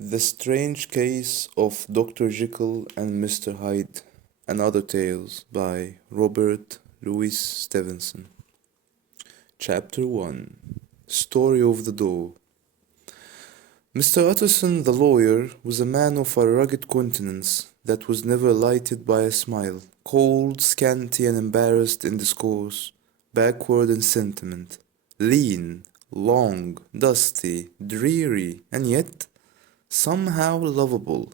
The Strange Case of Dr. Jekyll and Mr. Hyde and Other Tales by Robert Louis Stevenson. Chapter 1. Story of the Door. Mr. Utterson, the lawyer, was a man of a rugged countenance that was never lighted by a smile, cold, scanty, and embarrassed in discourse, backward in sentiment, lean, long, dusty, dreary, and yet somehow lovable.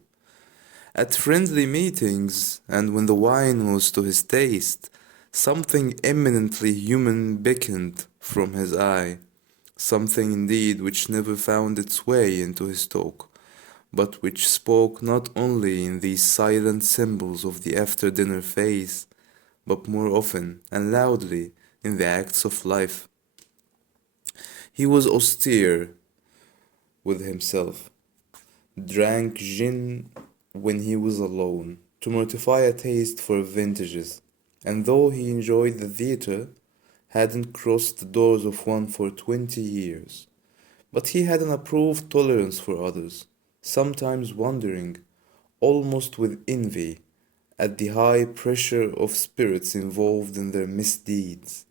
At friendly meetings, and when the wine was to his taste, something eminently human beckoned from his eye, something indeed which never found its way into his talk, but which spoke not only in these silent symbols of the after-dinner phase, but more often and loudly in the acts of life. He was austere with himself, drank gin when he was alone, to mortify a taste for vintages, and though he enjoyed the theatre, hadn't crossed the doors of one for 20 years. But he had an approved tolerance for others, sometimes wondering, almost with envy, at the high pressure of spirits involved in their misdeeds,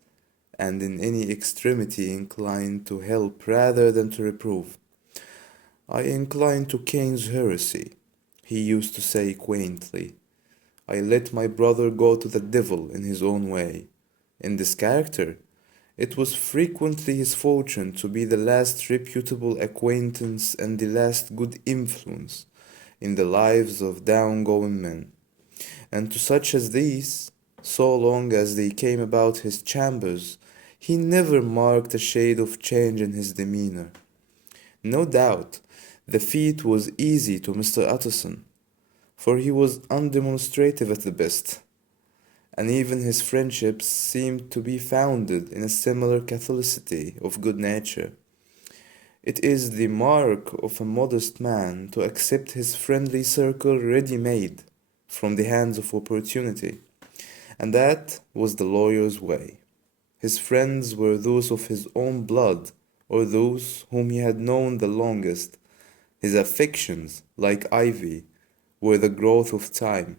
and in any extremity inclined to help rather than to reprove. "I incline to Cain's heresy," he used to say quaintly. "I let my brother go to the devil in his own way." In this character, it was frequently his fortune to be the last reputable acquaintance and the last good influence in the lives of down-going men. And to such as these, so long as they came about his chambers, he never marked a shade of change in his demeanour. No doubt, the feat was easy to Mr. Utterson, for he was undemonstrative at the best, and even his friendships seemed to be founded in a similar catholicity of good nature. It is the mark of a modest man to accept his friendly circle ready-made from the hands of opportunity, and that was the lawyer's way. His friends were those of his own blood, or those whom he had known the longest. His affections, like ivy, were the growth of time.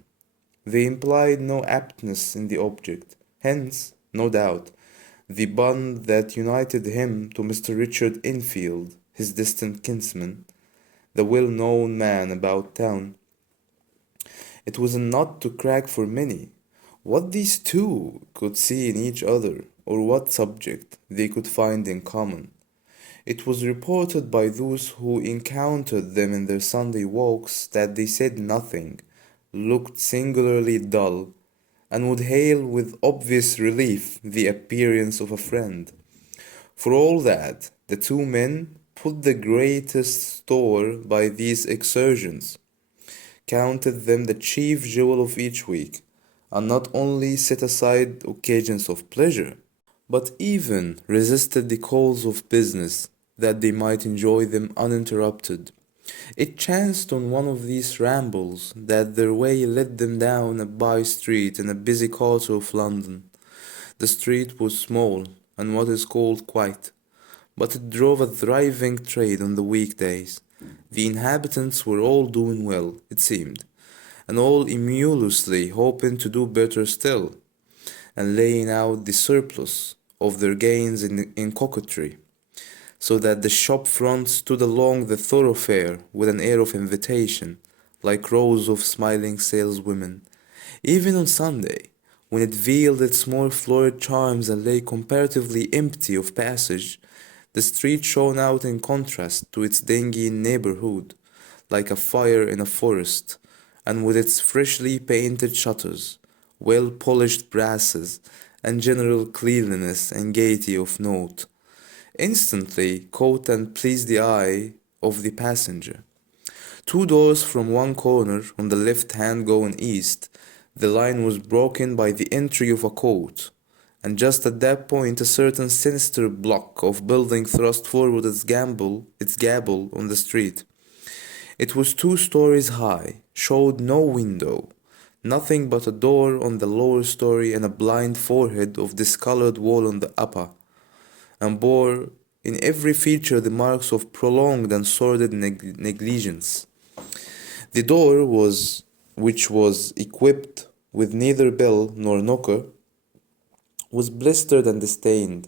They implied no aptness in the object. Hence, no doubt, the bond that united him to Mr. Richard Enfield, his distant kinsman, the well-known man about town. It was a nut to crack for many, what these two could see in each other, or what subject they could find in common. It was reported by those who encountered them in their Sunday walks that they said nothing, looked singularly dull, and would hail with obvious relief the appearance of a friend. For all that, the two men put the greatest store by these excursions, counted them the chief jewel of each week, and not only set aside occasions of pleasure, but even resisted the calls of business, that they might enjoy them uninterrupted. It chanced on one of these rambles that their way led them down a by-street in a busy quarter of London. The street was small, and what is called quiet, but it drove a thriving trade on the weekdays. The inhabitants were all doing well, it seemed, and all emulously hoping to do better still, and laying out the surplus of their gains in coquetry, so that the shop fronts stood along the thoroughfare with an air of invitation, like rows of smiling saleswomen. Even on Sunday, when it veiled its more florid charms and lay comparatively empty of passage, the street shone out in contrast to its dingy neighborhood, like a fire in a forest, and with its freshly painted shutters, well-polished brasses, and general cleanliness and gaiety of note, instantly caught and pleased the eye of the passenger. Two doors from one corner, on the left hand going east, the line was broken by the entry of a court, and just at that point a certain sinister block of building thrust forward its gable on the street. It was 2 stories high, showed no window, nothing but a door on the lower story and a blind forehead of discolored wall on the upper, and bore in every feature the marks of prolonged and sordid negligence. The door which was equipped with neither bell nor knocker, was blistered and stained.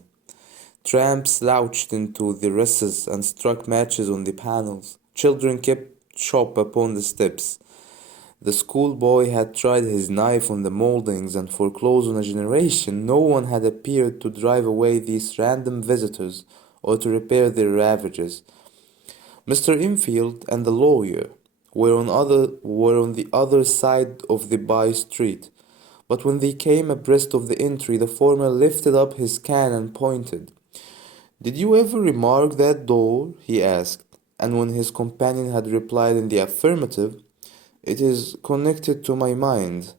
Tramps slouched into the recesses and struck matches on the panels. Children kept shop upon the steps. The schoolboy had tried his knife on the mouldings, and for close on a generation no one had appeared to drive away these random visitors or to repair their ravages. Mr. Enfield and the lawyer were on the other side of the by-street, but when they came abreast of the entry, the former lifted up his cane and pointed. "Did you ever remark that door?" he asked, and when his companion had replied in the affirmative, "It is connected to my mind,"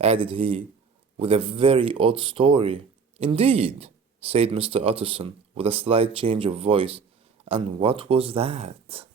added he, "with a very odd story." "Indeed," said Mr. Utterson, with a slight change of voice. "And what was that?"